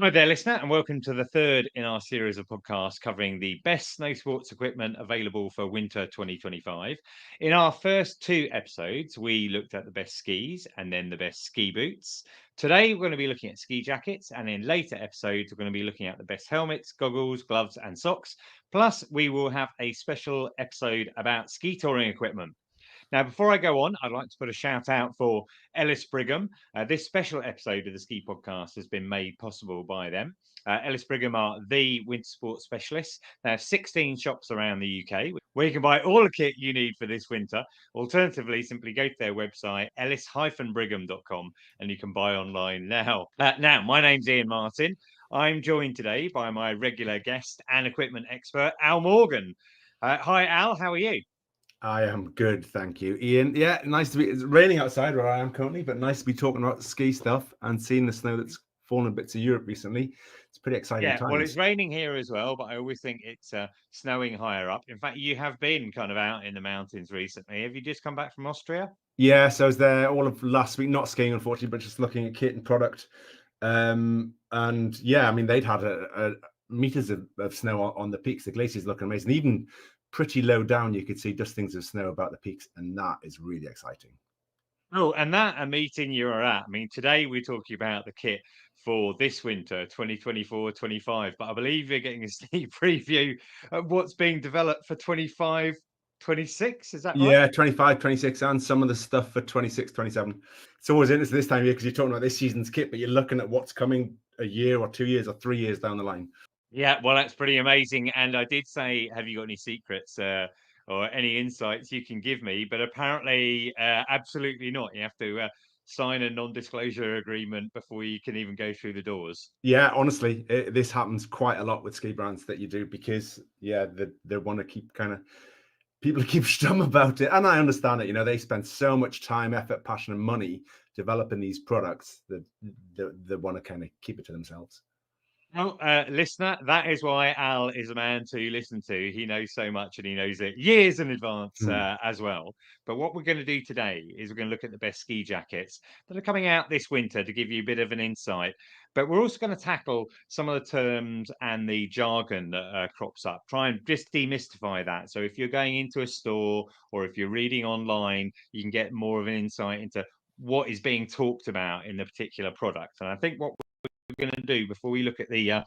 Hi there, listener, and welcome to the third in our series of podcasts covering the best snow sports equipment available for winter 2025. In our first two episodes, we looked at the best skis and then the best ski boots. Today, we're going to be looking at ski jackets, and in later episodes, we're going to be looking at the best helmets, goggles, gloves, and socks. Plus, we will have a special episode about ski touring equipment. Now, before I go on, I'd like to put a shout out for Ellis Brigham. This special episode of the Ski Podcast has been made possible by them. Ellis Brigham are the winter sports specialists. They have 16 shops around the UK where you can buy all the kit you need for this winter. Alternatively, simply go to their website, ellis-brigham.com, and you can buy online now. Now, my name's Iain Martin. I'm joined today by my regular guest and equipment expert, Al Morgan. Hi, Al. How are you? I am good, thank you, Ian. Yeah, nice to be. It's raining outside where I am currently, but nice to be talking about ski stuff and seeing the snow that's fallen a bit to Europe recently. It's pretty exciting Yeah, well, times. it's raining here as well, but I always think it's snowing higher up. In fact, you have been kind of out in the mountains recently. Have you just come back from Austria? Yeah, so I was there all of last week, not skiing unfortunately, but just looking at kit and product. And yeah, I mean they'd had a meters of snow on the peaks. The glaciers looking amazing. Even pretty low down, you could see dustings of snow about the peaks, and that is really exciting. Oh, and that a meeting you are at. I mean, today we're talking about the kit for this winter, 2024-25, but I believe you're getting a sneak preview of what's being developed for 25-26. Is that right? Yeah, 25, 26, and some of the stuff for 26, 27. It's always interesting this time of year because you're talking about this season's kit, but you're looking at what's coming a year or 2 years or 3 years down the line. Yeah, well, that's pretty amazing. And I did say, have you got any secrets or any insights you can give me? But apparently, absolutely not. You have to sign a non-disclosure agreement before you can even go through the doors. Yeah, honestly, this happens quite a lot with ski brands that you do because, yeah, they want to keep kind of people keep stum about it. And I understand it. You know, they spend so much time, effort, passion, and money developing these products that they want to kind of keep it to themselves. Well, listener, that is why Al is a man to listen to. He knows so much and he knows it years in advance Hmm. as well. But what we're going to do today is we're going to look at the best ski jackets that are coming out this winter to give you a bit of an insight. But we're also going to tackle some of the terms and the jargon that crops up. Try and just demystify that. So if you're going into a store or if you're reading online, you can get more of an insight into what is being talked about in the particular product. And I think what going to do before we look at the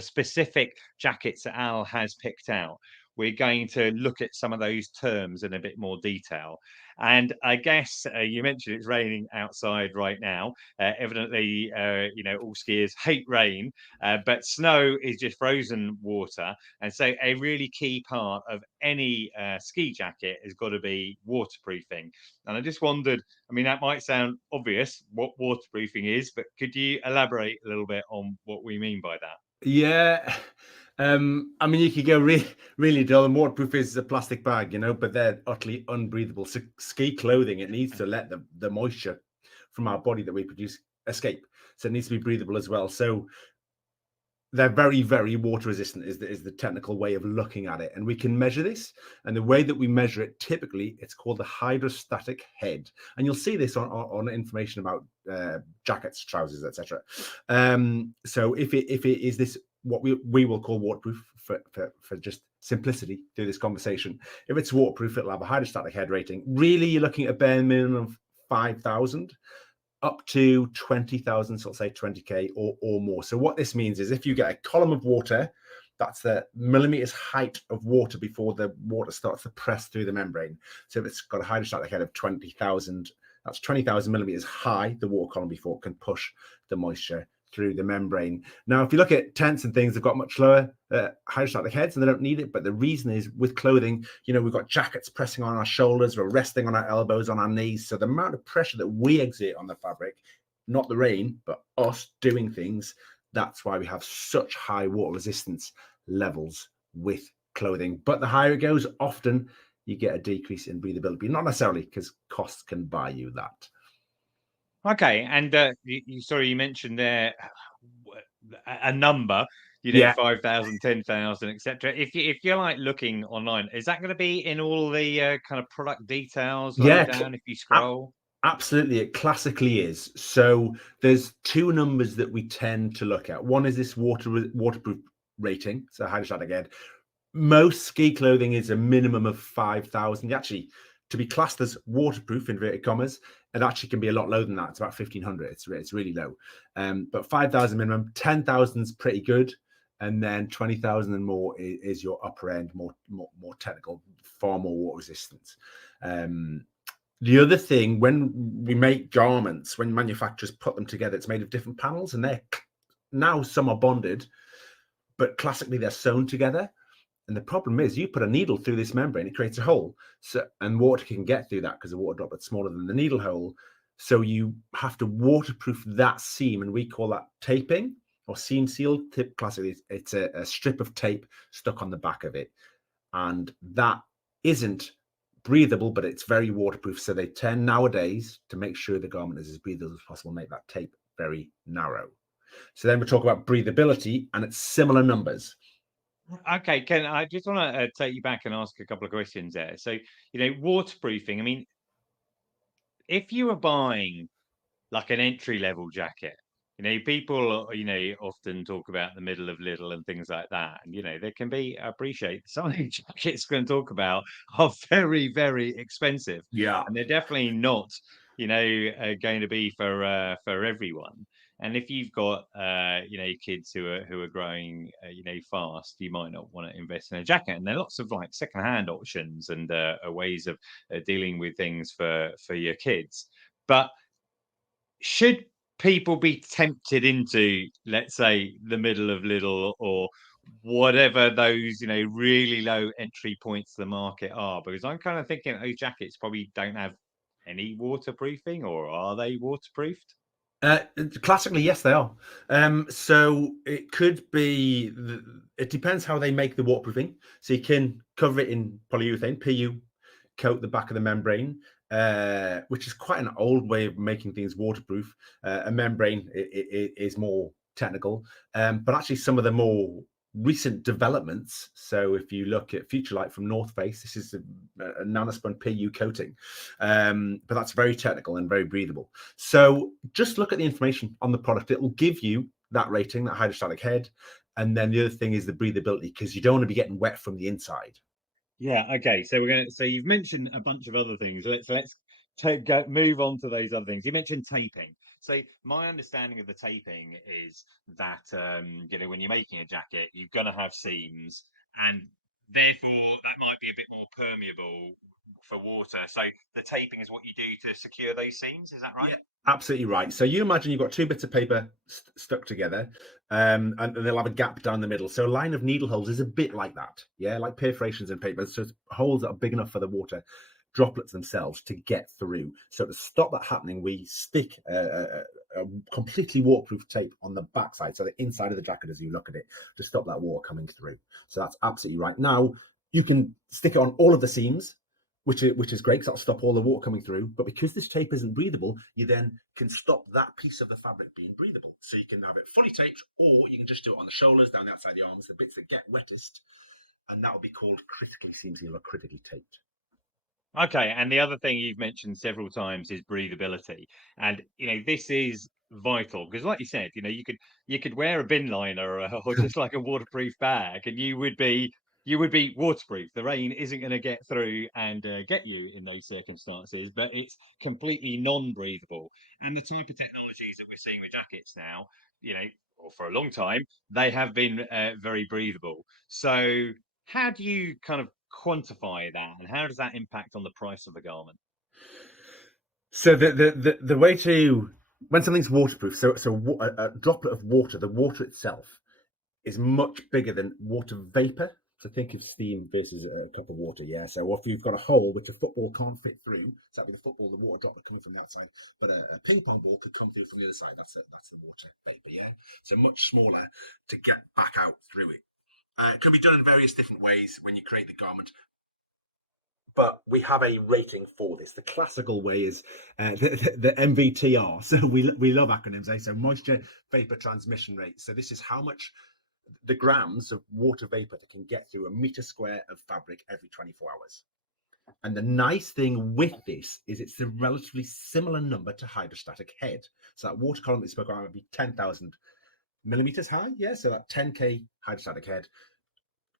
specific jackets that Al has picked out, we're going to look at some of those terms in a bit more detail. And I guess you mentioned it's raining outside right now. Evidently, all skiers hate rain, but snow is just frozen water. And so, a really key part of any ski jacket has got to be waterproofing. And I just wondered, I mean, that might sound obvious what waterproofing is, but could you elaborate a little bit on what we mean by that? Yeah. I mean, you could go really dull. And waterproof is a plastic bag, you know, but they're utterly unbreathable. So ski clothing, it needs to let the moisture from our body that we produce escape. So it needs to be breathable as well. So they're very, very water resistant is the technical way of looking at it. And we can measure this. And the way that we measure it, typically, it's called the hydrostatic head. And you'll see this on information about jackets, trousers, etc. So if it is this, what we will call waterproof for just simplicity through this conversation, if it's waterproof, it'll have a hydrostatic head rating. Really, you're looking at a bare minimum of 5,000. Up to 20,000, so let's say 20K or more. So what this means is if you get a column of water, that's the millimeters height of water before the water starts to press through the membrane. So if it's got a hydrostatic head of 20,000, that's 20,000 millimeters high, the water column before it can push the moisture through the membrane. Now, if you look at tents and things, they've got much lower hydrostatic heads and they don't need it. But the reason is with clothing, you know, we've got jackets pressing on our shoulders, we're resting on our elbows, on our knees. So the amount of pressure that we exert on the fabric, not the rain, but us doing things, that's why we have such high water resistance levels with clothing. But the higher it goes, often you get a decrease in breathability, not necessarily because costs can buy you that. Okay, and sorry, you mentioned there a number, Yeah. 5,000, 10,000, etc. If you're like looking online, is that going to be in all the kind of product details lower Yeah, down if you scroll? Absolutely, it classically is. So there's two numbers that we tend to look at. One is this waterproof rating, so hydrostatic head. Most ski clothing is a minimum of 5,000. Actually, to be classed as waterproof, inverted commas, it actually can be a lot lower than that. It's about 1,500. It's really low. But 5,000 minimum, 10,000 is pretty good. And then 20,000 and more is your upper end, more technical, far more water resistant. The other thing, when we make garments, when manufacturers put them together, it's made of different panels, and they're now some are bonded, but classically they're sewn together. And the problem is, you put a needle through this membrane, it creates a hole, and water can get through that because the water droplet's smaller than the needle hole. So you have to waterproof that seam, and we call that taping or seam seal. Classically, it's a strip of tape stuck on the back of it, and that isn't breathable, but it's very waterproof. So they tend nowadays to make sure the garment is as breathable as possible, make that tape very narrow. So then we talk about breathability, and it's similar numbers. Okay, Ken, I just want to take you back and ask a couple of questions there. So, waterproofing, I mean, if you were buying like an entry level jacket, people, often talk about the middle of little and things like that. And, there can be, I appreciate some of the jackets we're going to talk about are very, very expensive. Yeah. And they're definitely not, going to be for everyone. And if you've got, kids who are growing, fast, you might not want to invest in a jacket. And there are lots of like secondhand options and ways of dealing with things for your kids. But should people be tempted into, let's say, the middle of little or whatever those, really low entry points to the market are? Because I'm kind of thinking those jackets probably don't have any waterproofing, or are they waterproofed? Uh, Classically, yes, they are. So it could be, it depends how they make the waterproofing. So you can cover it in polyurethane, PU, coat the back of the membrane, which is quite an old way of making things waterproof. A membrane is more technical, but actually some of the more recent developments. So if you look at Futurelight from North Face, this is a nanospun PU coating, but that's very technical and very breathable. So just look at the information on the product. It will give you that rating, that hydrostatic head. And then the other thing is the breathability, because you don't want to be getting wet from the inside. Yeah. Okay. So so you've mentioned a bunch of other things. Let's move on to those other things. You mentioned taping. So my understanding of the taping is that when you're making a jacket, you're going to have seams, and therefore that might be a bit more permeable for water. So the taping is what you do to secure those seams. Is that right? Yeah, absolutely right. So you imagine you've got two bits of paper stuck together, and they'll have a gap down the middle. So a line of needle holes is a bit like that, yeah, like perforations in paper. So it's holes that are big enough for the water droplets themselves to get through. So to stop that happening, we stick a completely waterproof tape on the backside, so the inside of the jacket as you look at it, to stop that water coming through. So that's absolutely right. Now you can stick it on all of the seams, which is great because that'll stop all the water coming through. But because this tape isn't breathable, you then can stop that piece of the fabric being breathable. So you can have it fully taped, or you can just do it on the shoulders, down the outside the arms, the bits that get wettest, and that will be called critically seam seal or critically taped. Okay, and the other thing you've mentioned several times is breathability, and this is vital because, like you said, you could wear a bin liner or just like a waterproof bag, and you would be waterproof. The rain isn't going to get through and get you in those circumstances, but it's completely non-breathable. And the type of technologies that we're seeing with jackets now, or for a long time, they have been very breathable. So how do you kind of quantify that, and how does that impact on the price of the garment? So the way to, when something's waterproof, so a droplet of water, the water itself is much bigger than water vapor. So think of steam versus a cup of water. Yeah. So if you've got a hole which a football can't fit through, so that'd be the football, the water droplet coming from the outside, but a ping pong ball could come through from the other side. That's the water vapor. Yeah. So much smaller to get back out through it. It can be done in various different ways when you create the garment, but we have a rating for this. The classical way is the MVTR. So we love acronyms, eh? So moisture vapor transmission rate. So this is how much the grams of water vapor that can get through a meter square of fabric every 24 hours. And the nice thing with this is it's a relatively similar number to hydrostatic head. So that water column that we spoke about would be 10,000 millimeters high. Yeah, so that 10K hydrostatic head.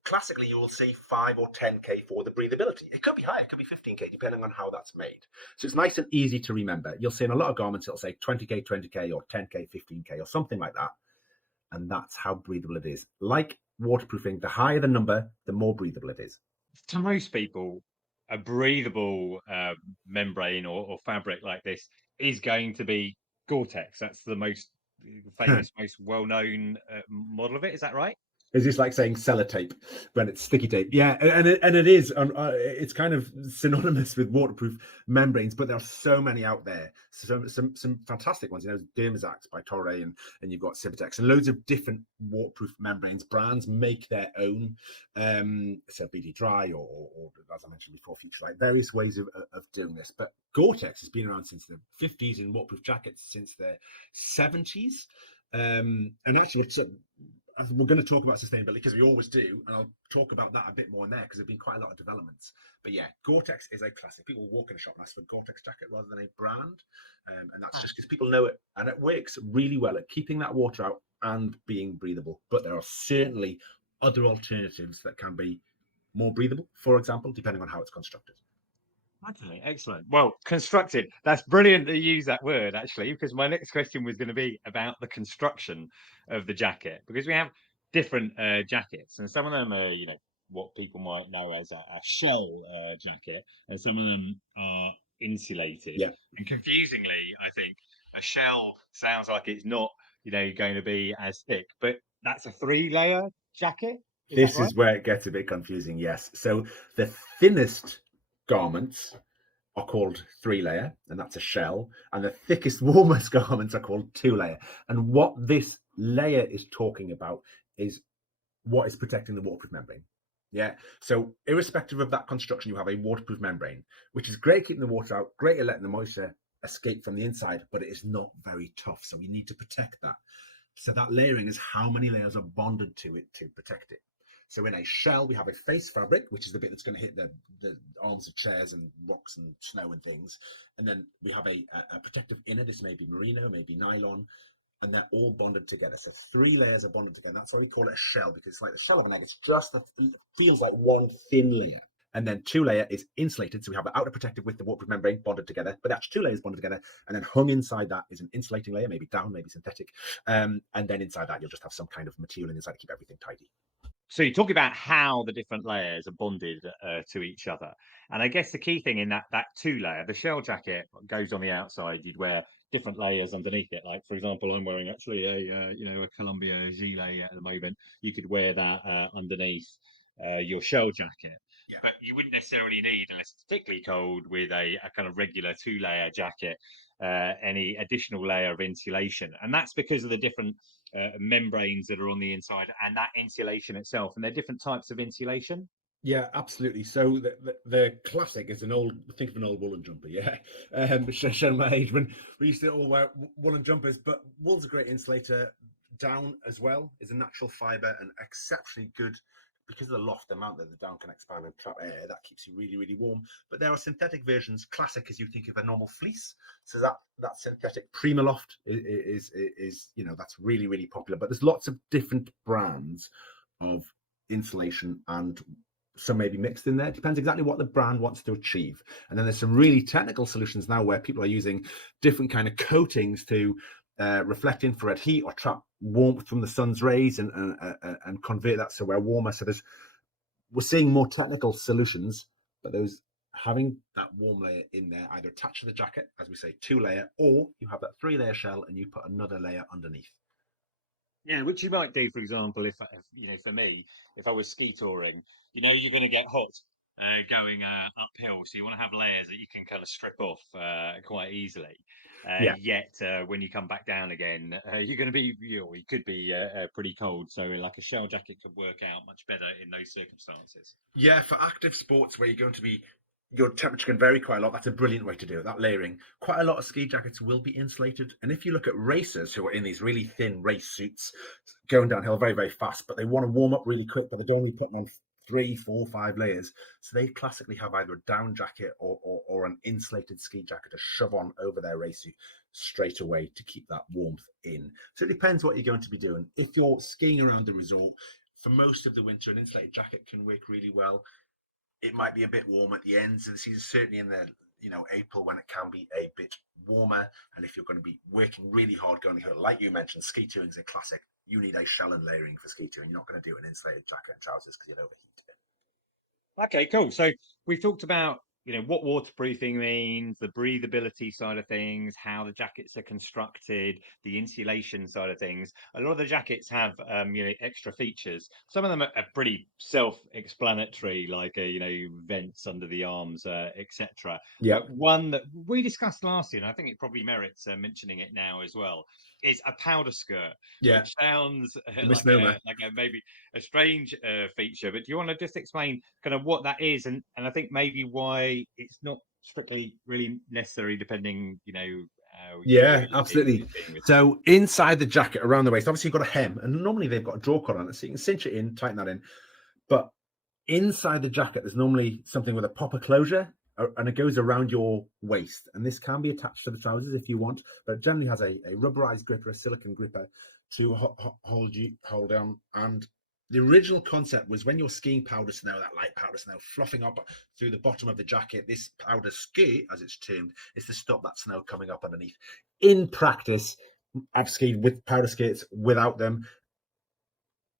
Classically, you will see 5 or 10K for the breathability. It could be higher, it could be 15K, depending on how that's made. So it's nice and easy to remember. You'll see in a lot of garments, it'll say 20K, 20K, or 10K, 15K, or something like that. And that's how breathable it is. Like waterproofing, the higher the number, the more breathable it is. To most people, a breathable membrane or fabric like this is going to be Gore-Tex. That's the most famous, most well-known model of it. Is that right? Is this like saying sellotape when it's sticky tape? Yeah, and it is. It's kind of synonymous with waterproof membranes, but there are so many out there. Some fantastic ones. You know, Demystifying by Torre, and you've got Cibertex, and loads of different waterproof membranes. Brands make their own. So BD Dry, or as I mentioned before, Future Light. Various ways of doing this, but Gore-Tex has been around since the 50s in waterproof jackets since the 70s. And actually, we're going to talk about sustainability because we always do, and I'll talk about that a bit more in there because there've been quite a lot of developments. But yeah, Gore-Tex is a classic. People walk in a shop and ask for Gore-Tex jacket rather than a brand, and that's just because people know it, and it works really well at keeping that water out and being breathable. But there are certainly other alternatives that can be more breathable, for example, depending on how it's constructed. Okay, excellent. Well, constructed. That's brilliant that you use that word, actually, because my next question was going to be about the construction of the jacket, because we have different jackets, and some of them are, what people might know as a shell jacket, and some of them are insulated. Yeah. And confusingly, I think a shell sounds like it's not, going to be as thick, but that's a 3-layer jacket. Is that This right? is where it gets a bit confusing, yes. So the thinnest garments are called 3-layer, and that's a shell. And the thickest, warmest garments are called 2-layer. And what this layer is talking about is what is protecting the waterproof membrane. Yeah. So irrespective of that construction, you have a waterproof membrane, which is great at keeping the water out, great at letting the moisture escape from the inside, but it is not very tough. So we need to protect that. So that layering is how many layers are bonded to it to protect it. So in a shell, we have a face fabric, which is the bit that's going to hit the arms of chairs and rocks and snow and things. And then we have a protective inner. This may be merino, maybe nylon, and they're all bonded together. So 3 layers are bonded together. That's why we call it a shell, because it's like the shell of an egg. It's just it feels like one thin layer. And then 2-layer is insulated. So we have the outer protective with the waterproof membrane bonded together, but that's 2 layers bonded together. And then hung inside that is an insulating layer, maybe down, maybe synthetic. And then inside that, you'll just have some kind of material inside to keep everything tidy. So you talk about how the different layers are bonded to each other, and I guess the key thing in that 2-layer, the shell jacket goes on the outside. You'd wear different layers underneath it. Like, for example, I'm wearing actually a Columbia gilet at the moment. You could wear that underneath your shell jacket, Yeah. but you wouldn't necessarily need, unless it's particularly cold, with a kind of regular 2-layer jacket, any additional layer of insulation, and that's because of the different membranes that are on the inside and that insulation itself, and they're different types of insulation. Yeah, absolutely. So the classic is think of an old woolen jumper, yeah. Showing my age when we used to all wear woolen jumpers, but wool's a great insulator. Down as well is a natural fiber and exceptionally good because of the loft amount that the down can expand and trap air. That keeps you really, really warm. But there are synthetic versions. Classic as you think of a normal fleece. So that synthetic Primaloft is that's really, really popular. But there's lots of different brands of insulation, and some may be mixed in there. It depends exactly what the brand wants to achieve. And then there's some really technical solutions now where people are using different kind of coatings to reflect infrared heat or trap warmth from the sun's rays and convert that so we're warmer. So we're seeing more technical solutions, but those having that warm layer in there, either attached to the jacket, as we say, 2-layer, or you have that 3-layer shell and you put another layer underneath. Yeah, which you might do, for example, if for me, if I was ski touring, you're going to get hot going uphill, so you want to have layers that you can kind of strip off quite easily. Yeah. Yet when you come back down again, you're going to be, you could be pretty cold. So like a shell jacket could work out much better in those circumstances. Yeah, for active sports where you're going to be, your temperature can vary quite a lot. That's a brilliant way to do it, that layering. Quite a lot of ski jackets will be insulated. And if you look at racers who are in these really thin race suits, going downhill very, very fast, but they want to warm up really quick, but they don't want to be putting on 3, 4, 5 layers. So they classically have either a down jacket or an insulated ski jacket to shove on over their race suit straight away to keep that warmth in. So it depends what you're going to be doing. If you're skiing around the resort, for most of the winter, an insulated jacket can work really well. It might be a bit warm at the ends of the season, certainly in the April, when it can be a bit warmer. And if you're going to be working really hard going here, like you mentioned, ski touring is a classic. You need a shell and layering for ski touring. You're not going to do an insulated jacket and trousers because you'll overheat. Okay, cool. So we've talked about, what waterproofing means, the breathability side of things, how the jackets are constructed, the insulation side of things. A lot of the jackets have, extra features. Some of them are pretty self-explanatory, like, vents under the arms, etc. Yeah. But one that we discussed last year, and I think it probably merits mentioning it now as well, is a powder skirt, Yeah. which sounds The like misnomer. a maybe a strange feature. But do you want to just explain kind of what that is, and I think maybe why it's not strictly really necessary, depending, how you're Yeah, looking absolutely. being with. So inside the jacket around the waist, obviously you've got a hem, and normally they've got a draw cord on it, so you can cinch it in, tighten that in. But inside the jacket, there's normally something with a popper closure, and it goes around your waist. And this can be attached to the trousers if you want, but it generally has a rubberized gripper, a silicone gripper to hold on. And the original concept was when you're skiing powder snow, that light powder snow fluffing up through the bottom of the jacket, this powder skirt, as it's termed, is to stop that snow coming up underneath. In practice, I've skied with powder skirts, without them.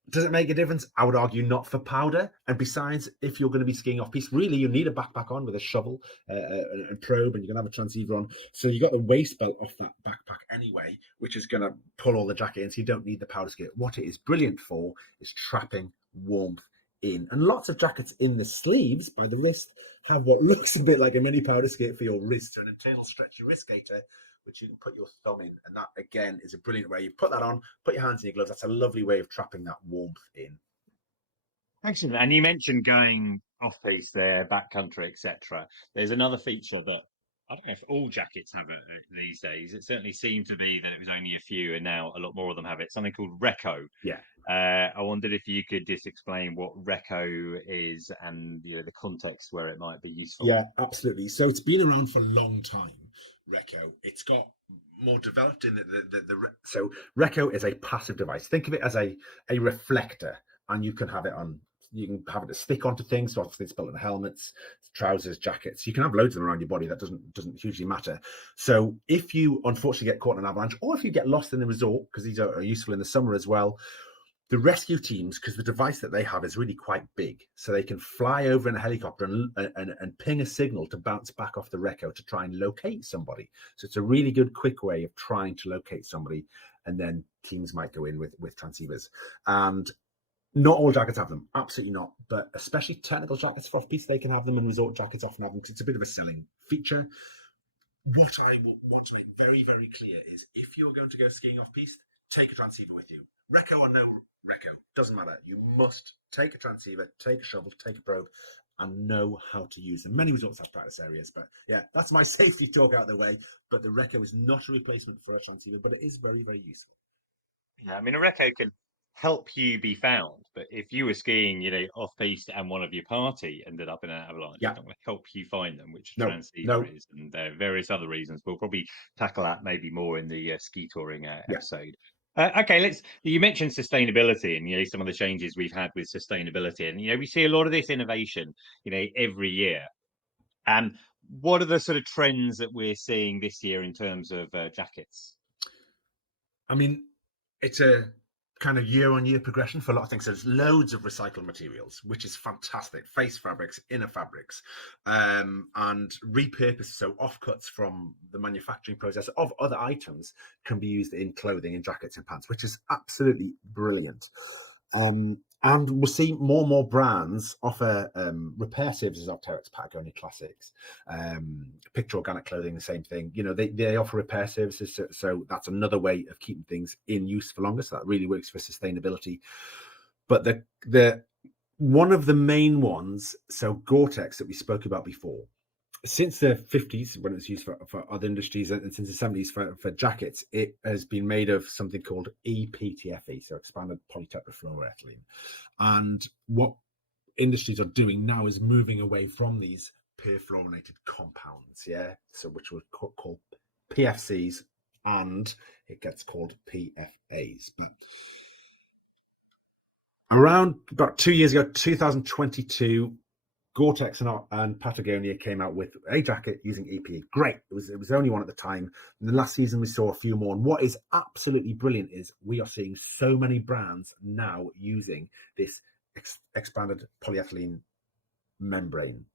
Does it make a difference? I would argue not for powder. And besides, if you're going to be skiing off piste, really you need a backpack on with a shovel, a probe, and you're going to have a transceiver on. So you got the waist belt off that backpack anyway, which is going to pull all the jacket in. So you don't need the powder skirt. What it is brilliant for is trapping warmth in. And lots of jackets in the sleeves by the wrist have what looks a bit like a mini powder skirt for your wrist, so an internal stretchy wrist gaiter, which you can put your thumb in. And that, again, is a brilliant way. You put that on, put your hands in your gloves. That's a lovely way of trapping that warmth in. Excellent. And you mentioned going off piste there, backcountry, etc. There's another feature that I don't know if all jackets have it these days. It certainly seemed to be that it was only a few, and now a lot more of them have it. Something called Recco. Yeah. I wondered if you could just explain what Recco is, and the context where it might be useful. Yeah, absolutely. So it's been around for a long time, Recco. It's got more developed in so Recco is a passive device. Think of it as a reflector, and you can have it on. You can have it to stick onto things. So obviously it's built in helmets, trousers, jackets. You can have loads of them around your body. That doesn't hugely matter. So if you unfortunately get caught in an avalanche, or if you get lost in the resort, because these are useful in the summer as well, the rescue teams, because the device that they have is really quite big, so they can fly over in a helicopter and ping a signal to bounce back off the Recco to try and locate somebody. So it's a really good, quick way of trying to locate somebody, and then teams might go in with transceivers. And not all jackets have them, absolutely not. But especially technical jackets for off-piste, they can have them, and resort jackets often have them because it's a bit of a selling feature. What I want to make very, very clear is if you're going to go skiing off-piste, take a transceiver with you. Recco or no Recco, doesn't matter. You must take a transceiver, take a shovel, take a probe, and know how to use them. Many resorts have practice areas, but yeah, that's my safety talk out of the way. But the Recco is not a replacement for a transceiver, but it is very, very useful. Yeah, I mean, a Recco can help you be found, but if you were skiing, off piste and one of your party ended up in an avalanche, Yeah, it's not going to help you find them, which a no, transceiver no, is, and there are various other reasons. We'll probably tackle that maybe more in the ski touring yeah. episode. Okay, you mentioned sustainability, and some of the changes we've had with sustainability, and we see a lot of this innovation, every year. And what are the sort of trends that we're seeing this year in terms of jackets? I mean, it's a kind of year-on-year progression for a lot of things. So there's loads of recycled materials, which is fantastic. Face fabrics, inner fabrics, and repurposed. So offcuts from the manufacturing process of other items can be used in clothing, in jackets and pants, which is absolutely brilliant. And we'll see more and more brands offer repair services of Terex, Patagonia Classics, Picture Organic Clothing, the same thing. They offer repair services, so that's another way of keeping things in use for longer. So that really works for sustainability. But the one of the main ones, so Gore-Tex that we spoke about before, since the 50s, when it was used for other industries, and since the 70s for jackets, it has been made of something called EPTFE, so expanded polytetrafluoroethylene. And what industries are doing now is moving away from these perfluorinated compounds, so which we'll call PFCs, and it gets called PFAs. Around about 2 years ago, 2022, Gore-Tex and Patagonia came out with a jacket using EPA. Great. It was only one at the time. And the last season we saw a few more. And what is absolutely brilliant is we are seeing so many brands now using this expanded polyethylene membrane.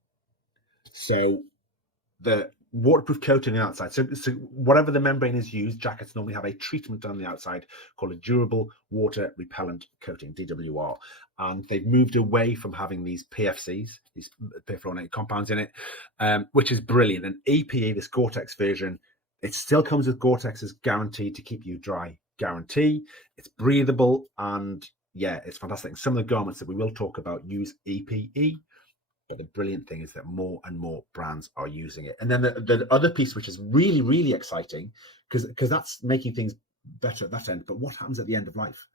So the waterproof coating on the outside. So whatever the membrane is used, jackets normally have a treatment on the outside called a durable water repellent coating, DWR. And they've moved away from having these PFCs, these perfluorinated compounds in it, which is brilliant. And EPA, this Gore-Tex version, it still comes with Gore-Tex's guarantee to keep you dry guarantee. It's breathable, and it's fantastic. And some of the garments that we will talk about use EPE. But the brilliant thing is that more and more brands are using it. And then the other piece, which is really, really exciting, because that's making things better at that end. But what happens at the end of life?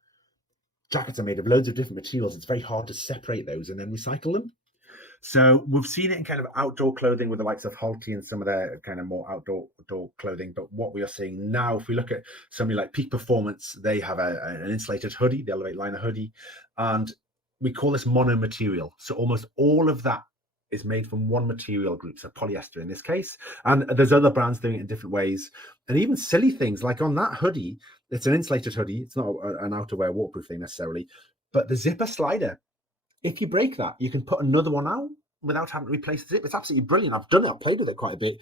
Jackets are made of loads of different materials. It's very hard to separate those and then recycle them. So we've seen it in kind of outdoor clothing with the likes of Halti and some of their kind of more outdoor clothing. But what we are seeing now, if we look at somebody like Peak Performance, they have an insulated hoodie, the Elevate Liner hoodie, and we call this monomaterial. So almost all of that is made from one material group, so polyester in this case. And there's other brands doing it in different ways. And even silly things like on that hoodie, it's an insulated hoodie. It's not an outerwear waterproof thing necessarily, but the zipper slider, if you break that, you can put another one out without having to replace the zip. It's absolutely brilliant. I've done it. I've played with it quite a bit.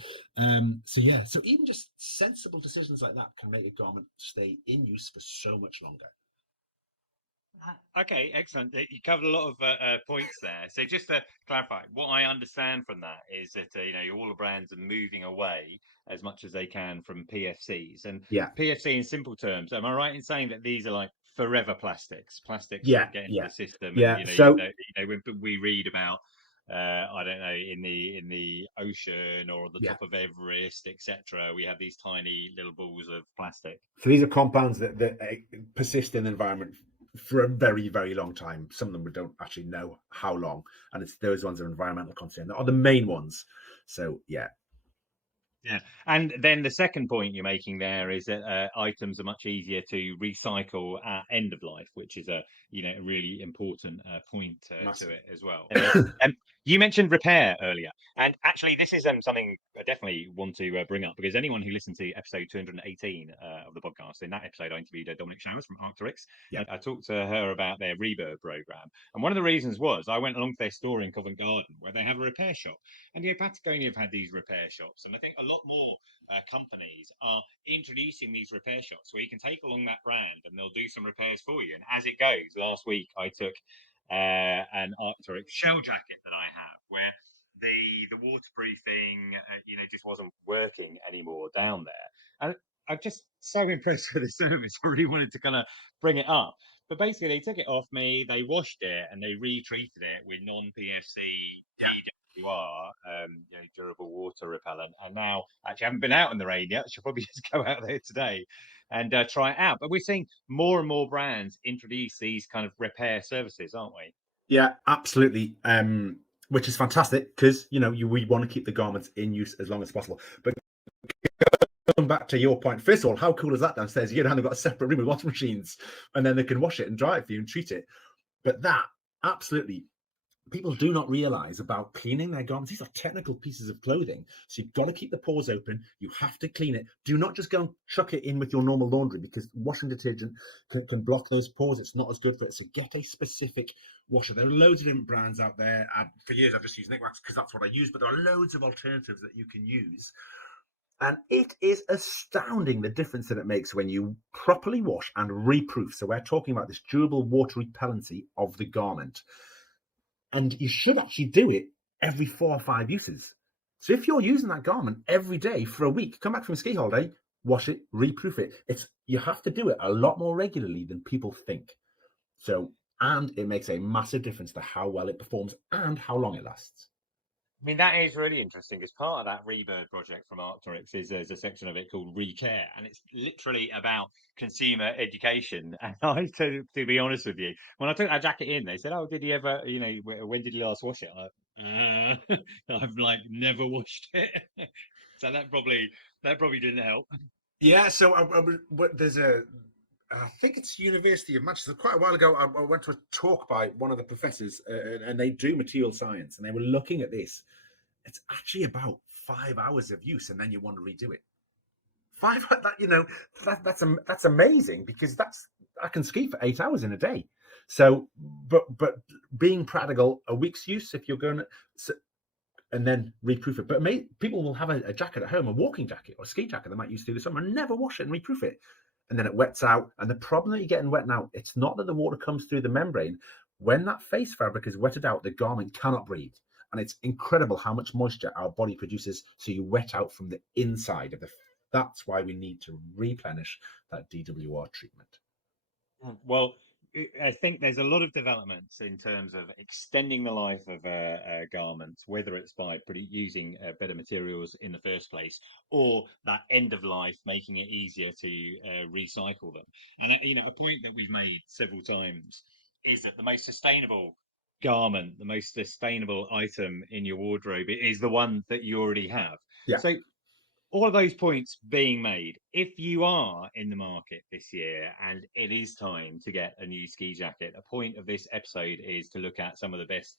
So even just sensible decisions like that can make a garment stay in use for so much longer. Okay, excellent. You covered a lot of points there. So just to clarify, what I understand from that is that all the brands are moving away as much as they can from PFCs. And PFC, in simple terms, am I right in saying that these are like forever plastics that get into the system? And when we read about I don't know, in the ocean or the top of Everest, etc., we have these tiny little balls of plastic. So these are compounds that persist in the environment for a very, very long time. Some of them we don't actually know how long, and it's those ones are environmental concern that are the main ones. So yeah, and then the second point you're making there is that items are much easier to recycle at end of life, which is a really important point to it as well. You mentioned repair earlier, and actually this is something I definitely want to bring up, because anyone who listened to episode 218 of the podcast, in that episode I interviewed Dominic Showers from Arc'teryx. I talked to her about their rebirth program, and one of the reasons was I went along to their store in Covent Garden where they have a repair shop, and Patagonia have had these repair shops, and I think a lot more companies are introducing these repair shops where you can take along that brand and they'll do some repairs for you. And as it goes, last week I took an Arc'teryx shell jacket that I have, where the waterproofing just wasn't working anymore down there, and I'm just so impressed with the service. I really wanted to kind of bring it up, but basically they took it off me, they washed it, and they retreated it with non-PFC DWR, durable water repellent. And now, actually, I haven't been out in the rain yet. I should probably just go out there today and try it out. But we're seeing more and more brands introduce these kind of repair services, aren't we? Yeah, absolutely. Which is fantastic, because we want to keep the garments in use as long as possible. But going back to your point, first of all, how cool is that downstairs? They've got a separate room with washing machines, and then they can wash it and dry it for you and treat it. But that, absolutely, people do not realize about cleaning their garments. These are technical pieces of clothing, so you've got to keep the pores open. You have to clean it. Do not just go and chuck it in with your normal laundry, because washing detergent can block those pores. It's not as good for it. So get a specific washer. There are loads of different brands out there. For years I've just used Nickwax because that's what I use, but there are loads of alternatives that you can use. And it is astounding the difference that it makes when you properly wash and reproof. So we're talking about this durable water repellency of the garment. And you should actually do it every 4 or 5 uses. So if you're using that garment every day for a week, come back from a ski holiday, wash it, reproof it. You have to do it a lot more regularly than people think. So, and it makes a massive difference to how well it performs and how long it lasts. I mean, that is really interesting because part of that Rebird project from Arc'teryx is there's a section of it called Recare, and it's literally about consumer education. And to be honest with you, when I took that jacket in, they said, "Oh, did you ever, when did you last wash it?" I've like never washed it, so that probably didn't help. Yeah, so there's I think it's University of Manchester. Quite a while ago, I went to a talk by one of the professors, and they do material science, and they were looking at this. It's actually about 5 hours of use, and then you want to redo it. That's amazing, because I can ski for 8 hours in a day. So, but being practical, a week's use if you're going to. So, and then reproof it. But people will have a jacket at home, a walking jacket or a ski jacket they might use through the summer, and never wash it and reproof it. And then it wets out. And the problem that you get in wet now, it's not that the water comes through the membrane. When that face fabric is wetted out, the garment cannot breathe. And it's incredible how much moisture our body produces. So you wet out from the inside of the. That's why we need to replenish that DWR treatment. Well, I think there's a lot of developments in terms of extending the life of garments, whether it's by using better materials in the first place, or that end of life, making it easier to recycle them. And a point that we've made several times is that the most sustainable garment, the most sustainable item in your wardrobe is the one that you already have. Yeah. So all of those points being made, if you are in the market this year and it is time to get a new ski jacket, a point of this episode is to look at some of the best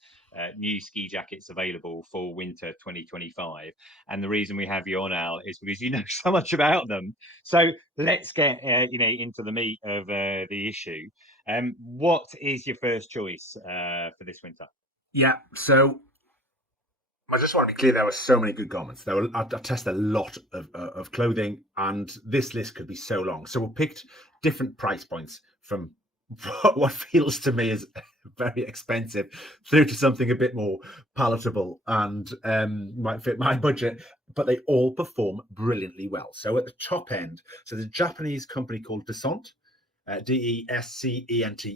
new ski jackets available for winter 2025. And the reason we have you on, Al, is because you know so much about them. So let's get into the meat of the issue. What is your first choice for this winter? Yeah. So I just want to be clear, there were so many good garments. I tested a lot of clothing, and this list could be so long. So we picked different price points from what feels to me is very expensive through to something a bit more palatable and might fit my budget, but they all perform brilliantly well. So at the top end, so there's a Japanese company called Descente, Descente.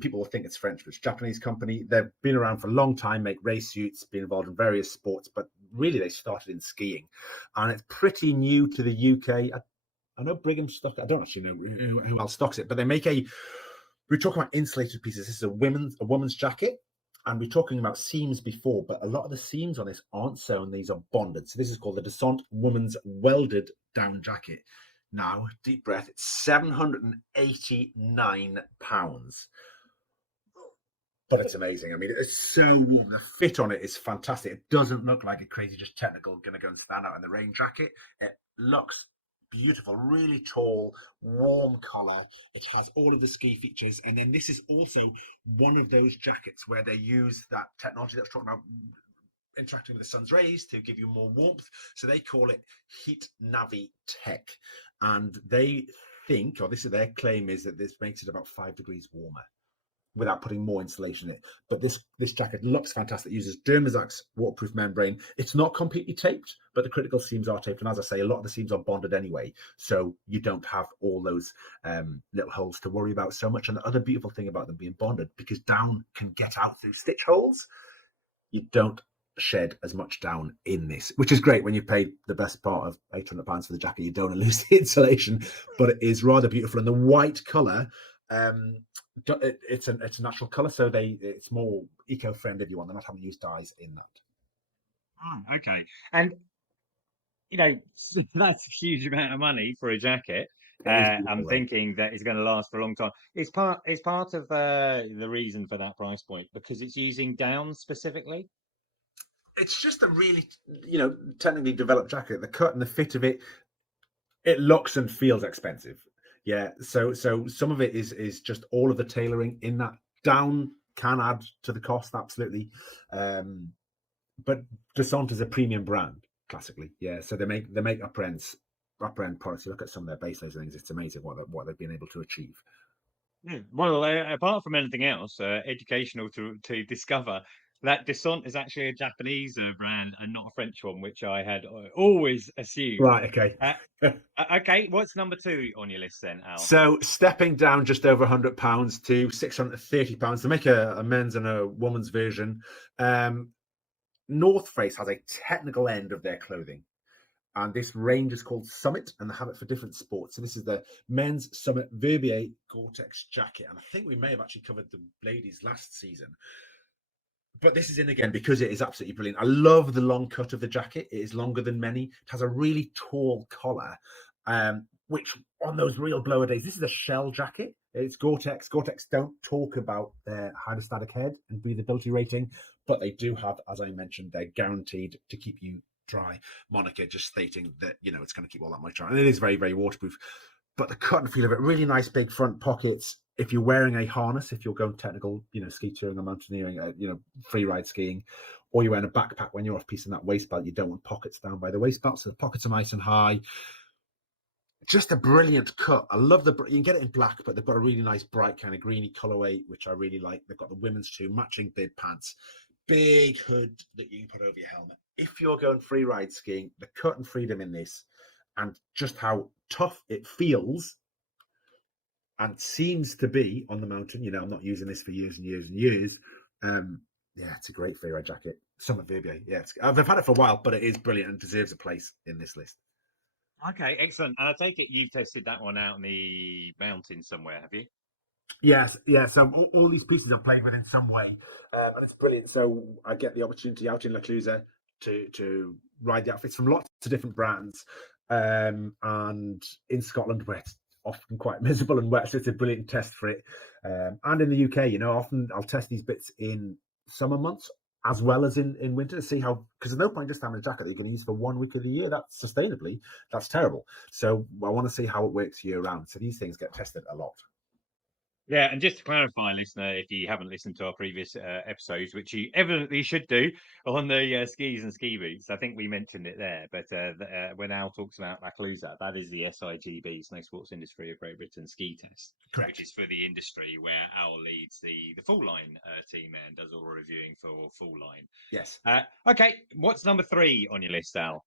People will think it's French, but it's a Japanese company. They've been around for a long time, make race suits, been involved in various sports, but really they started in skiing. And it's pretty new to the UK. I know Brigham stock. I don't actually know who else stocks it, but they make we're talking about insulated pieces. This is a woman's jacket. And we're talking about seams before, but a lot of the seams on this aren't sewn. These are bonded. So this is called the Descente Woman's Welded Down Jacket. Now, deep breath, it's £789. But it's amazing. I mean, it's so warm. The fit on it is fantastic. It doesn't look like a crazy, just technical, going to go and stand out in the rain jacket. It looks beautiful, really tall, warm collar. It has all of the ski features. And then this is also one of those jackets where they use that technology that I was talking about, interacting with the sun's rays to give you more warmth. So they call it Heat Navi Tech. And they think, or this is their claim, is that this makes it about 5 degrees warmer without putting more insulation in it. But this jacket looks fantastic. It uses Dermazac's waterproof membrane. It's not completely taped, but the critical seams are taped. And as I say, a lot of the seams are bonded anyway. So you don't have all those little holes to worry about so much. And the other beautiful thing about them being bonded, because down can get out through stitch holes, you don't shed as much down in this, which is great when you pay the best part of £800 for the jacket. You don't want to lose the insulation, but it is rather beautiful. And the white colour, it's a natural colour, so it's more eco-friendly if you want. They're not having used dyes in that. Okay. And that's a huge amount of money for a jacket. I'm thinking that it's going to last for a long time. It's part of the reason for that price point because it's using down specifically. It's just a really, technically developed jacket. The cut and the fit of it looks and feels expensive. Yeah. So some of it is just all of the tailoring in that. Down can add to the cost, absolutely. But Descente is a premium brand, classically. Yeah. So they make upper end products. You look at some of their base layers and things, it's amazing what they've been able to achieve. Well, apart from anything else, educational to discover that Descente is actually a Japanese brand and not a French one, which I had always assumed. Right. Okay. Okay. What's number 2 on your list then, Al? So stepping down just over £100 to £630 to make a men's and a woman's version. North Face has a technical end of their clothing, and this range is called Summit, and they have it for different sports. So this is the men's Summit Verbier Gore-Tex jacket, and I think we may have actually covered the ladies last season. But this is in again because it is absolutely brilliant. I love the long cut of the jacket. It is longer than many. It has a really tall collar, which on those real blower days, this is a shell jacket. It's Gore-Tex. Gore-Tex don't talk about their hydrostatic head and breathability rating, but they do have, as I mentioned, they're guaranteed to keep you dry moniker, just stating that, you know, it's going to keep all that moisture. And it is very, very waterproof. But the cut and feel of it, really nice big front pockets. If you're wearing a harness, if you're going technical, you know, ski touring or mountaineering, you know, free ride skiing, or you're wearing a backpack when you're off piece in that waist belt, you don't want pockets down by the waist belt, so the pockets are nice and high. Just a brilliant cut. I love you can get it in black, but they've got a really nice bright kind of greeny colorway, which I really like. They've got the women's too, matching bib pants, big hood that you can put over your helmet. If you're going free ride skiing, the cut and freedom in this, and just how tough it feels and seems to be on the mountain. You know, I'm not using this for years and years and years. Yeah, it's a great free ride jacket. Summit Verbier. Yeah, I've had it for a while, but it is brilliant and deserves a place in this list. Okay, excellent. And I take it you've tested that one out in the mountains somewhere, have you? Yes, yeah. So all these pieces are played with in some way, and it's brilliant. So I get the opportunity out in La Clusaz to ride the outfits from lots of different brands, and in Scotland where it's often quite miserable and wet, so it's a brilliant test for it. And in the UK, you know, often I'll test these bits in summer months as well as in winter to see how, because there's no point just having a jacket that you're going to use for 1 week of the year. That's sustainably, that's terrible. So I want to see how it works year round. So these things get tested a lot. Yeah, and just to clarify, listener, if you haven't listened to our previous episodes, which you evidently should do on the skis and ski boots, I think we mentioned it there. But when Al talks about Vaclusa, that is the SIGB, Snow Sports Industry of Great Britain ski test, which Correct. is for the industry where Al leads the full line team and does all the reviewing for full line. Yes. Okay, what's number 3 on your list, Al?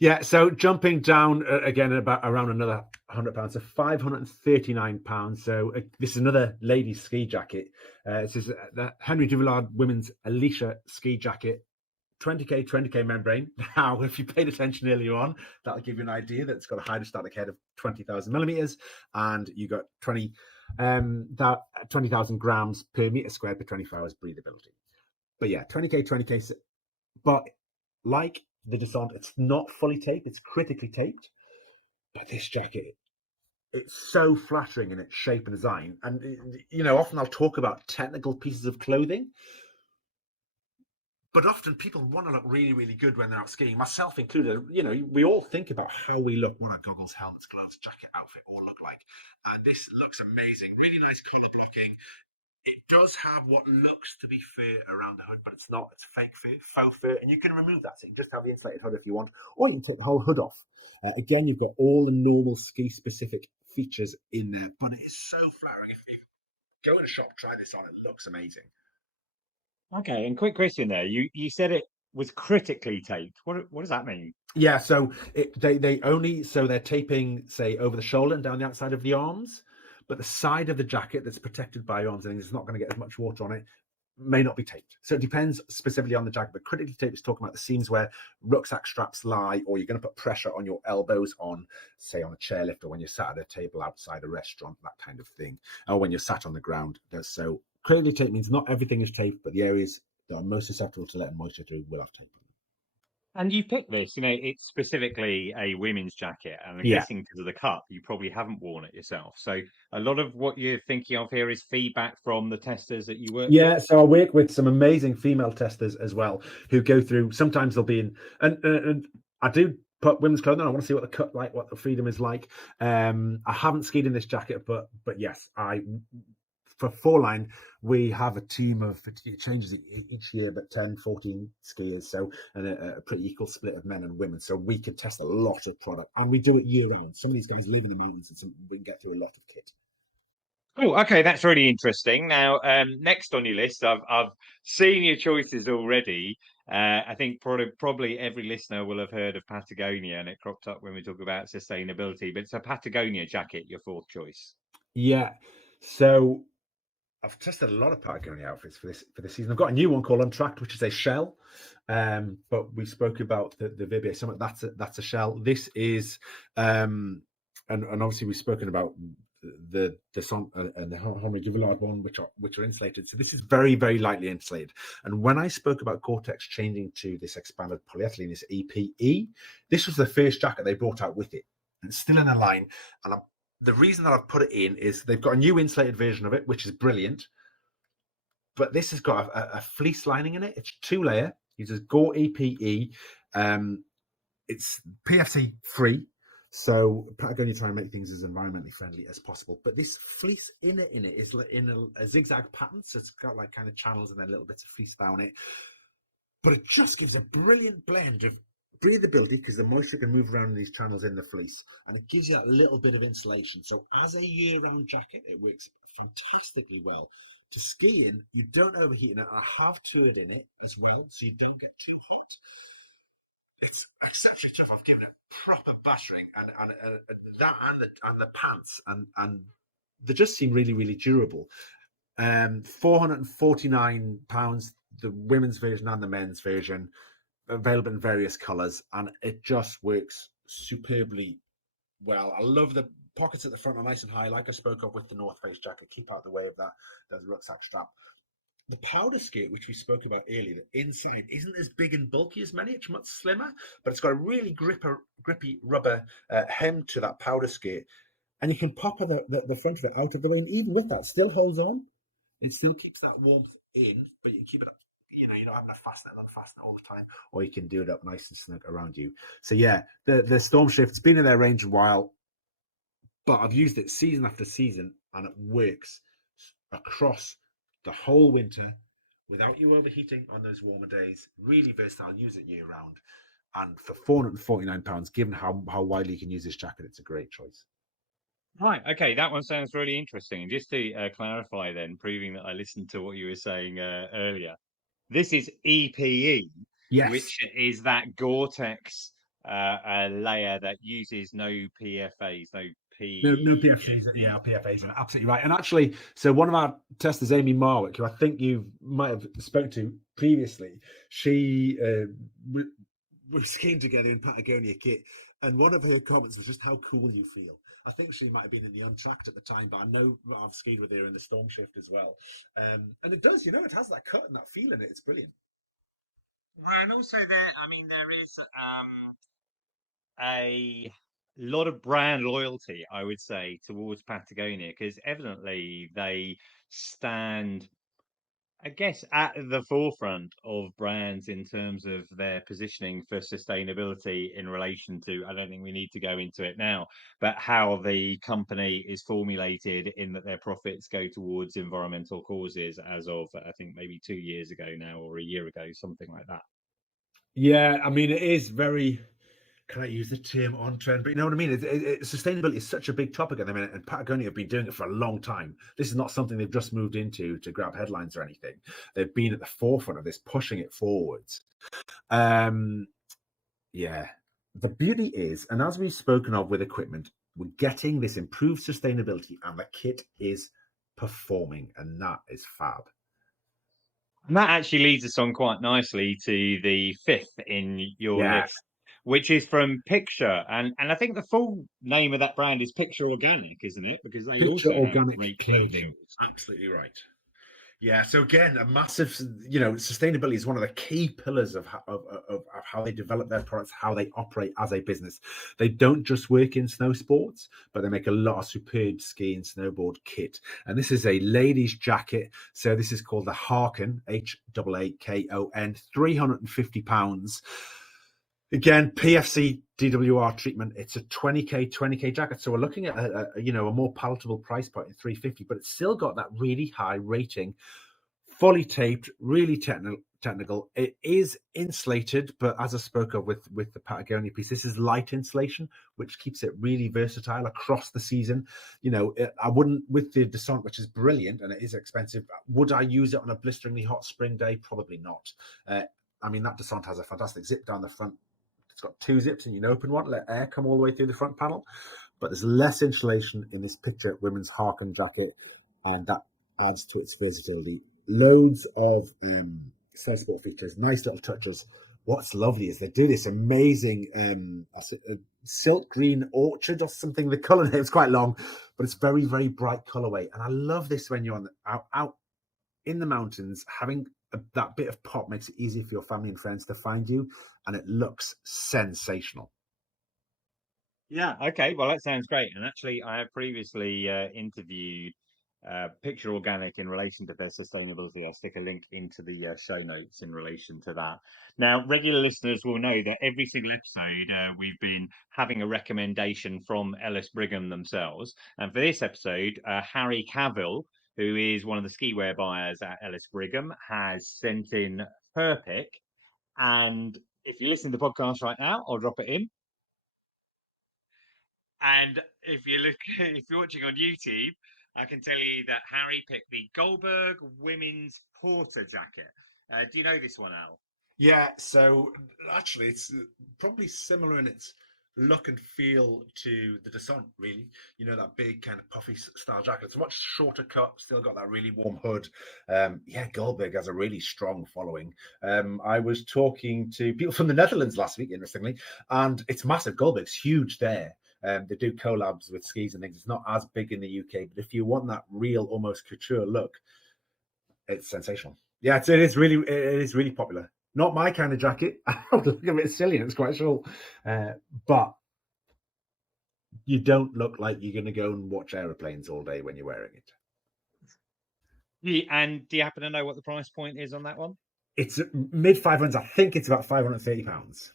Yeah, so jumping down again about around another £100, so £539. So this is another ladies' ski jacket. This is the Henry Duvillard Women's Alicia ski jacket, 20k membrane. Now, if you paid attention earlier on, that'll give you an idea that it's got a hydrostatic head of 20,000 millimeters, and you got 20,000 grams per meter squared per 24 hours breathability. But yeah, 20k, but like the Descent, it's not fully taped, it's critically taped. But this jacket, it's so flattering in its shape and design. And, you know, often I'll talk about technical pieces of clothing, but often people want to look really, really good when they're out skiing, myself included. You know, we all think about how we look, what our goggles, helmets, gloves, jacket, outfit all look like. And this looks amazing. Really nice color blocking. It does have what looks to be fur around the hood, but it's not. It's fake fur, faux fur, and you can remove that. So you can just have the insulated hood if you want, or you can take the whole hood off. Again, you've got all the normal ski-specific features in there, but it is so flattering. If you go in a shop, try this on. It looks amazing. Okay, and quick question there. You said it was critically taped. What does that mean? Yeah, so they only, so they're taping, say, over the shoulder and down the outside of the arms, but the side of the jacket that's protected by arms and it's not going to get as much water on it may not be taped. So it depends specifically on the jacket, but critically taped is talking about the seams where rucksack straps lie, or you're going to put pressure on your elbows on, say, on a chairlift, or when you're sat at a table outside a restaurant, that kind of thing, or when you're sat on the ground. So critically taped means not everything is taped, but the areas that are most susceptible to letting moisture through will have tape. And you picked this, you know, it's specifically a women's jacket, and I'm Yeah. guessing because of the cut, you probably haven't worn it yourself. So a lot of what you're thinking of here is feedback from the testers that you work with. Yeah, so I work with some amazing female testers as well who go through. Sometimes they'll be in, and I do put women's clothing on. I want to see what the cut like, what the freedom is like. I haven't skied in this jacket, but yes, for four line we have a team of, it changes each year, but 10, 14 skiers, so and a pretty equal split of men and women. So we can test a lot of product, and we do it year round. Some of these guys live in the mountains, and we can get through a lot of kit. Oh, okay, that's really interesting. Now, next on your list, I've seen your choices already. I think probably every listener will have heard of Patagonia, and it cropped up when we talk about sustainability. But it's a Patagonia jacket, your fourth choice. Yeah, so I've tested a lot of Patagonia outfits for this season. I've got a new one called Untracked, which is a shell. But we spoke about the Vibier Summit. That's a shell. This is and obviously we've spoken about the Son and the Henri Duvillard one, which are insulated. So this is very, very lightly insulated. And when I spoke about Gore-Tex changing to this expanded polyethylene, this EPE, this was the first jacket they brought out with it. And it's still in the line. And the reason that I've put it in is they've got a new insulated version of it, which is brilliant. But this has got a fleece lining in it. It's 2-layer. Uses Gore EPE. It's PFC free. So Patagonia try and make things as environmentally friendly as possible. But this fleece in it is in a zigzag pattern. So it's got like kind of channels and then little bits of fleece down it. But it just gives a brilliant blend of breathability because the moisture can move around in these channels in the fleece, and it gives you that little bit of insulation. So as a year-round jacket, it works fantastically well. To ski in, you don't overheat in it. I have toured in it as well, so you don't get too hot. It's exceptionally tough. I've given it proper battering, and the pants, and they just seem really, really durable. £449, the women's version and the men's version, available in various colors, and it just works superbly well. I love the pockets at the front are nice and high, like I spoke of with the North Face jacket. Keep out of the way of that rucksack strap. The powder skirt, which we spoke about earlier, the inside isn't as big and bulky as many. It's much slimmer, but it's got a really grippy rubber hem to that powder skirt, and you can pop the front of it out of the way, and even with that, still holds on. It still keeps that warmth in, but you can keep it up. You don't have to fasten it, unfasten it all the time, or you can do it up nice and snug around you. So yeah, the Storm Shift's been in their range a while, but I've used it season after season, and it works across the whole winter without you overheating on those warmer days. Really versatile, use it year round. And for £449, given how widely you can use this jacket, it's a great choice. Right. Okay. That one sounds really interesting. And just to clarify, then, proving that I listened to what you were saying earlier, this is EPE, Yes. which is that Gore-Tex layer that uses no PFAs, no No PFAs, yeah, PFAs are absolutely right. And actually, so one of our testers, Amy Marwick, who I think you might have spoken to previously, she we're skiing together in Patagonia kit, and one of her comments was just how cool you feel. I think she might have been in the Untracked at the time, but I know I've skied with her in the Storm Shift as well. And it does, it has that cut and that feel in it. It's brilliant. And also there is a lot of brand loyalty, I would say, towards Patagonia, because evidently they stand, I guess, at the forefront of brands in terms of their positioning for sustainability in relation to, I don't think we need to go into it now, but how the company is formulated in that their profits go towards environmental causes as of, I think, maybe 2 years ago now, or a year ago, something like that. Yeah, it is very, can I use the term on trend? But you know what I mean? Sustainability is such a big topic at the minute, and Patagonia have been doing it for a long time. This is not something they've just moved into to grab headlines or anything. They've been at the forefront of this, pushing it forwards. Yeah, the beauty is, and as we've spoken of with equipment, we're getting this improved sustainability, and the kit is performing, and that is fab. And that actually leads us on quite nicely to the fifth in your list, which is from Picture. And I think the full name of that brand is Picture Organic, isn't it? Because they Picture also have Organic great clothing. Absolutely right. Yeah, so again, a massive, sustainability is one of the key pillars of how they develop their products, how they operate as a business. They don't just work in snow sports, but they make a lot of superb ski and snowboard kit. And this is a ladies' jacket. So this is called the Harkon, HAAKON, £350. Again, PFC DWR treatment. It's a 20k jacket. So we're looking at a more palatable price point at $350, but it's still got that really high rating, fully taped, really technical. It is insulated, but as I spoke of with the Patagonia piece, this is light insulation, which keeps it really versatile across the season. I wouldn't, with the Descent, which is brilliant and it is expensive, would I use it on a blisteringly hot spring day? Probably not. That Descent has a fantastic zip down the front. It's got 2 zips, and you can open one, let air come all the way through the front panel. But there's less insulation in this Picture women's Harkon jacket, and that adds to its versatility. Loads of sensible features, nice little touches. What's lovely is they do this amazing silk green orchard or something. The color name is quite long, but it's very, very bright colorway. And I love this when you're on out in the mountains, having that bit of pop makes it easy for your family and friends to find you, and it looks sensational. Yeah. Okay. Well, that sounds great. And actually, I have previously interviewed Picture Organic in relation to their sustainability. I'll stick a link into the show notes in relation to that. Now, regular listeners will know that every single episode we've been having a recommendation from Ellis Brigham themselves. And for this episode, Harry Cavill, who is one of the ski wear buyers at Ellis Brigham, has sent in her pick. And if you listen to the podcast right now, I'll drop it in. And if you look, if you're watching on YouTube, I can tell you that Harry picked the Goldberg Women's Porter jacket. Do you know this one, Al? Yeah, so actually, it's probably similar in its look and feel to the Descent, really. You know, that big kind of puffy style jacket. It's a much shorter cut, still got that really warm hood. Yeah, Goldberg has a really strong following. I was talking to people from the Netherlands last week, interestingly, and it's massive. Goldberg's huge there. They do collabs with skis and things. It's not as big in the UK, but if you want that real, almost couture look, it's sensational. Yeah, it is really popular. Not my kind of jacket. I look a bit silly and it's quite short, but you don't look like you're going to go and watch aeroplanes all day when you're wearing it. And do you happen to know what the price point is on that one? It's mid £500s. I think it's about £530.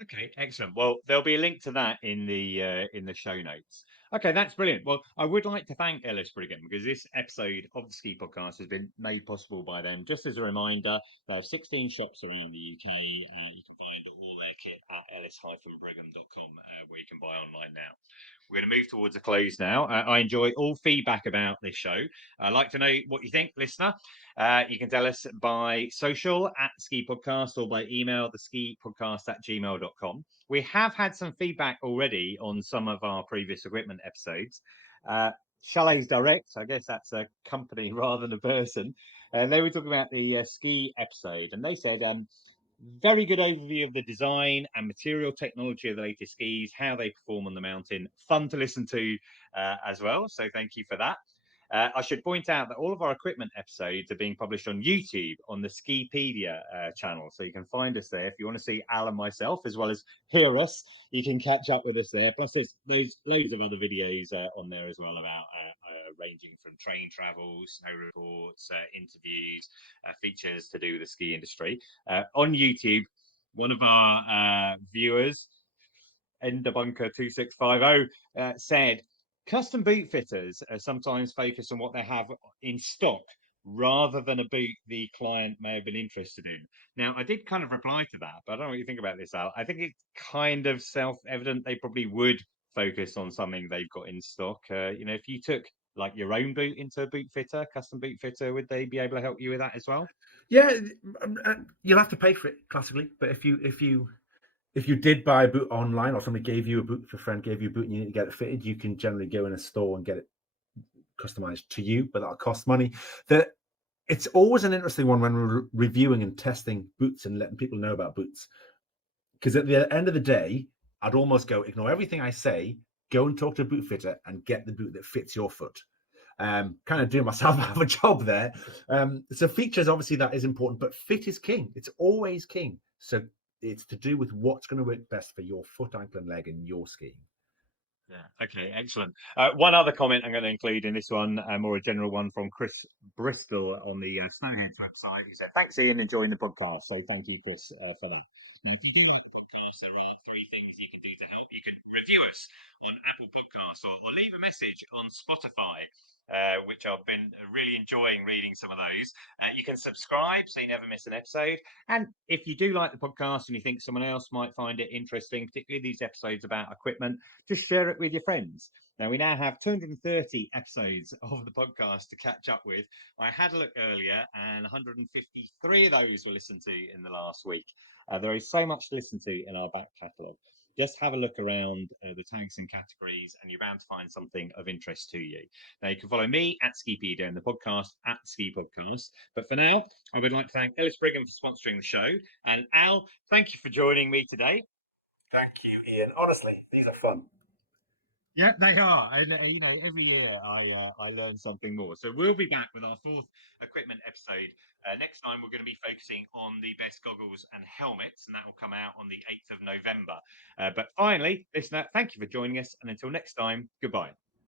Okay, excellent. Well, there'll be a link to that in the show notes. Okay, that's brilliant. Well, I would like to thank Ellis Brigham because this episode of the Ski Podcast has been made possible by them. Just as a reminder, there are 16 shops around the UK. You can find all their kit at ellis-brigham.com, where you can buy online now. We're going to move towards a close now. I enjoy all feedback about this show. I'd like to know what you think, listener. You can tell us by social at Ski Podcast or by email, the ski podcast at gmail.com. We have had some feedback already on some of our previous equipment episodes. Chalets Direct, I guess that's a company rather than a person. They were talking about the ski episode, and they said, very good overview of the design and material technology of the latest skis, how they perform on the mountain. Fun to listen to as well. So thank you for that. I should point out that all of our equipment episodes are being published on YouTube on the Skipedia channel. So you can find us there. If you want to see Al and myself, as well as hear us, you can catch up with us there. Plus, there's loads of other videos on there as well about ranging from train travels, snow reports, interviews, features to do with the ski industry. On YouTube, one of our viewers, Endebunker2650, said, custom boot fitters sometimes focus on what they have in stock rather than a boot the client may have been interested in. Now, I did kind of reply to that, but I don't know what you think about this, Al. I think it's kind of self-evident they probably would focus on something they've got in stock. If you took like your own boot into a boot fitter, custom boot fitter, would they be able to help you with that as well? Yeah, you'll have to pay for it classically, but if you did buy a boot online or somebody gave you a boot, if a friend gave you a boot and you need to get it fitted, you can generally go in a store and get it customized to you, but that'll cost money. It's always an interesting one when we're reviewing and testing boots and letting people know about boots. Because at the end of the day, I'd almost go, ignore everything I say, go and talk to a boot fitter and get the boot that fits your foot. Kind of doing myself out of a job there. So features, obviously, that is important, but fit is king. It's always king. So it's to do with what's going to work best for your foot, ankle, and leg and your skiing. Yeah. Okay. Excellent. One other comment I'm going to include in this one, more a general one from Chris Bristol on the Snowheads website. He said, "Thanks, Ian, enjoying the podcast." So thank you, Chris, for that. If you do like the podcast, there are three things you can do to help. You can review us on Apple Podcasts or leave a message on Spotify. Which I've been really enjoying reading some of those. You can subscribe so you never miss an episode. And if you do like the podcast and you think someone else might find it interesting, particularly these episodes about equipment, just share it with your friends. Now, we now have 230 episodes of the podcast to catch up with. I had a look earlier, and 153 of those were listened to in the last week. There is so much to listen to in our back catalogue. just have a look around the tags and categories, and you're bound to find something of interest to you. Now, you can follow me at Skipedia and the podcast at Ski Podcast. But for now, I would like to thank Ellis Brigham for sponsoring the show. And Al, thank you for joining me today. Thank you, Ian. Honestly, these are fun. Yeah, they are. And every year I learn something more. So we'll be back with our fourth equipment episode. Next time we're going to be focusing on the best goggles and helmets, and that will come out on the 8th of November. But finally, listener, thank you for joining us, and until next time, goodbye.